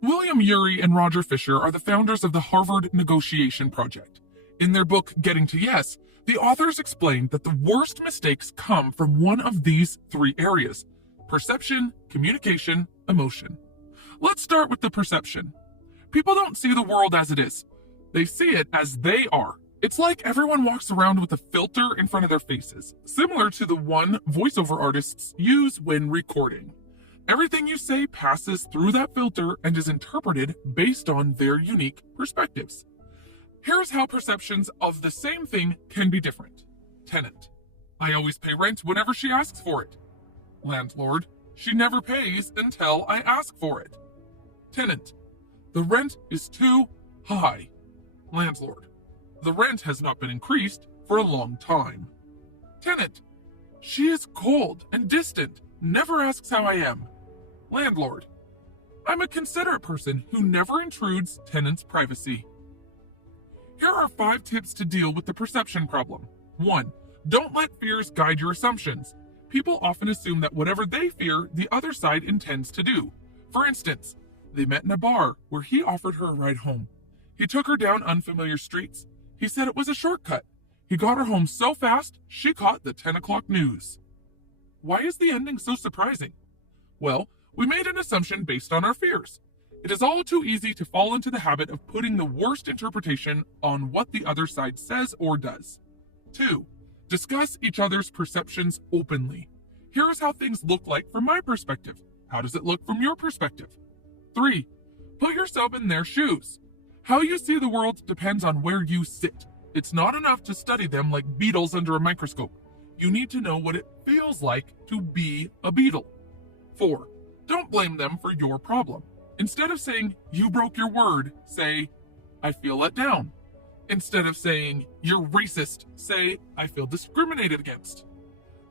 William Ury and Roger Fisher are the founders of the Harvard Negotiation Project. In their book, Getting to Yes, the authors explained that the worst mistakes come from one of these three areas: perception, communication, emotion. Let's start with the perception. People don't see the world as it is. They see it as they are. It's like everyone walks around with a filter in front of their faces, similar to the one voiceover artists use when recording. Everything you say passes through that filter and is interpreted based on their unique perspectives. Here's how perceptions of the same thing can be different. Tenant: I always pay rent whenever she asks for it. Landlord: she never pays until I ask for it. Tenant: the rent is too high. Landlord: the rent has not been increased for a long time. Tenant: she is cold and distant, never asks how I am. Landlord: I'm a considerate person who never intrudes tenants' privacy. Here are 5 tips to deal with the perception problem. 1. Don't let fears guide your assumptions. People often assume that whatever they fear, the other side intends to do. For instance, they met in a bar where he offered her a ride home. He took her down unfamiliar streets. He said it was a shortcut. He got her home so fast, she caught the 10 o'clock news. Why is the ending so surprising? Well, we made an assumption based on our fears. It is all too easy to fall into the habit of putting the worst interpretation on what the other side says or does. 2. Discuss each other's perceptions openly. Here is how things look like from my perspective. How does it look from your perspective? 3. Put yourself in their shoes. How you see the world depends on where you sit. It's not enough to study them like beetles under a microscope. You need to know what it feels like to be a beetle. 4. Don't blame them for your problem. Instead of saying, you broke your word, say, I feel let down. Instead of saying, you're racist, say, I feel discriminated against.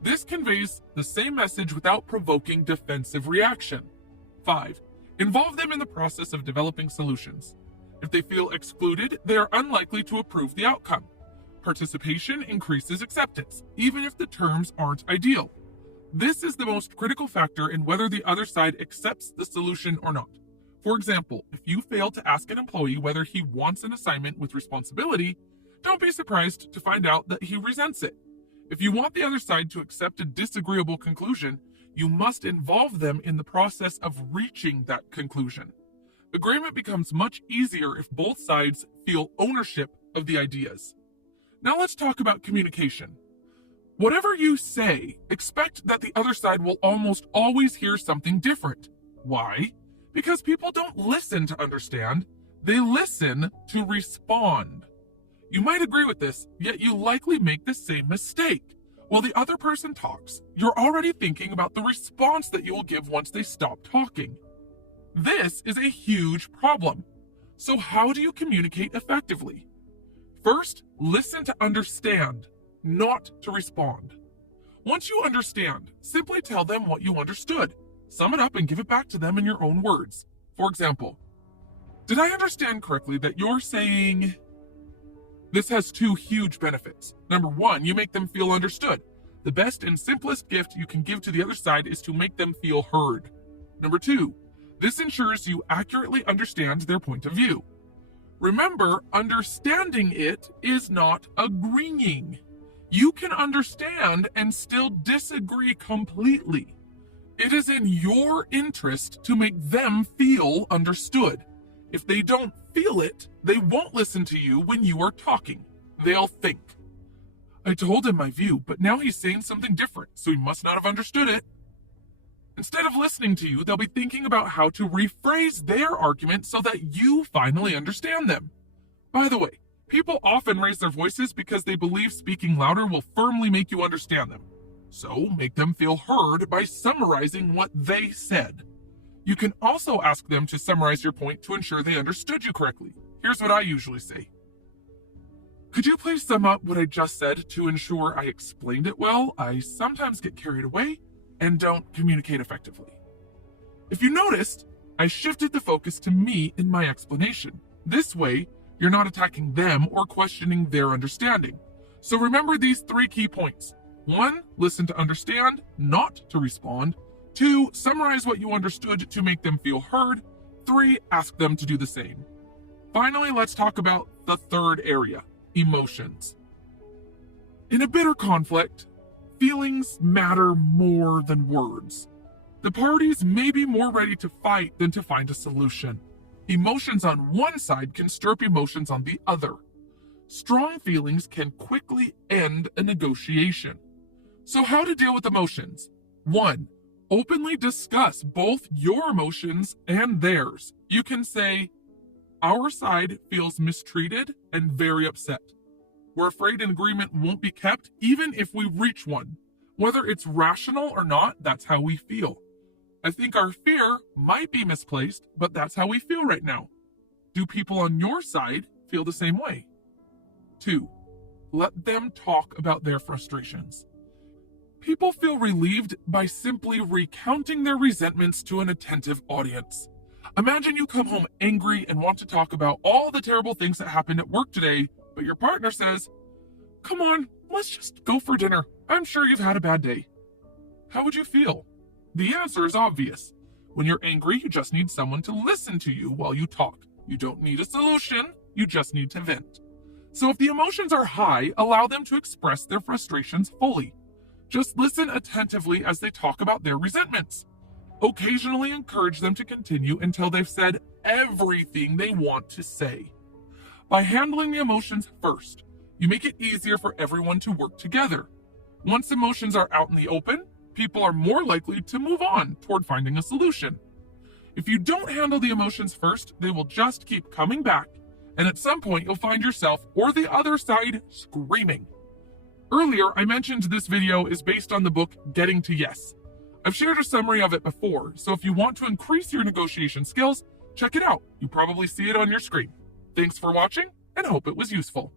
This conveys the same message without provoking defensive reaction. 5. Involve them in the process of developing solutions. If they feel excluded, they are unlikely to approve the outcome. Participation increases acceptance, even if the terms aren't ideal. This is the most critical factor in whether the other side accepts the solution or not. For example, if you fail to ask an employee whether he wants an assignment with responsibility, don't be surprised to find out that he resents it. If you want the other side to accept a disagreeable conclusion, you must involve them in the process of reaching that conclusion. Agreement becomes much easier if both sides feel ownership of the ideas. Now let's talk about communication. Whatever you say, expect that the other side will almost always hear something different. Why? Because people don't listen to understand, they listen to respond. You might agree with this, yet you likely make the same mistake. While the other person talks, you're already thinking about the response that you will give once they stop talking. This is a huge problem. So how do you communicate effectively? First, listen to understand, not to respond. Once you understand, simply tell them what you understood. Sum it up and give it back to them in your own words. For example, did I understand correctly that you're saying... This has 2 huge benefits. Number 1, you make them feel understood. The best and simplest gift you can give to the other side is to make them feel heard. Number 2, this ensures you accurately understand their point of view. Remember, understanding it is not agreeing. You can understand and still disagree completely. It is in your interest to make them feel understood. If they don't feel it, they won't listen to you when you are talking. They'll think, I told him my view, but now he's saying something different, so he must not have understood it. Instead of listening to you, they'll be thinking about how to rephrase their argument so that you finally understand them. By the way, people often raise their voices because they believe speaking louder will firmly make you understand them. So make them feel heard by summarizing what they said. You can also ask them to summarize your point to ensure they understood you correctly. Here's what I usually say. Could you please sum up what I just said to ensure I explained it well? I sometimes get carried away and don't communicate effectively. If you noticed, I shifted the focus to me in my explanation. This way, you're not attacking them or questioning their understanding. So remember these 3 key points. 1, listen to understand, not to respond. 2, summarize what you understood to make them feel heard. 3, ask them to do the same. Finally, let's talk about the third area, emotions. In a bitter conflict, feelings matter more than words. The parties may be more ready to fight than to find a solution. Emotions on one side can stir up emotions on the other. Strong feelings can quickly end a negotiation. So how to deal with emotions? 1. Openly discuss both your emotions and theirs. You can say, "Our side feels mistreated and very upset. We're afraid an agreement won't be kept even if we reach one. Whether it's rational or not, that's how we feel. I think our fear might be misplaced, but that's how we feel right now. Do people on your side feel the same way?" 2. Let them talk about their frustrations. People feel relieved by simply recounting their resentments to an attentive audience. Imagine you come home angry and want to talk about all the terrible things that happened at work today, but your partner says, "Come on, let's just go for dinner. I'm sure you've had a bad day." How would you feel? The answer is obvious. When you're angry, you just need someone to listen to you while you talk. You don't need a solution, you just need to vent. So if the emotions are high, allow them to express their frustrations fully. Just listen attentively as they talk about their resentments. Occasionally encourage them to continue until they've said everything they want to say. By handling the emotions first, you make it easier for everyone to work together. Once emotions are out in the open, people are more likely to move on toward finding a solution. If you don't handle the emotions first, they will just keep coming back, and at some point you'll find yourself or the other side screaming. Earlier, I mentioned this video is based on the book Getting to Yes. I've shared a summary of it before, so if you want to increase your negotiation skills, check it out. You probably see it on your screen. Thanks for watching, and hope it was useful.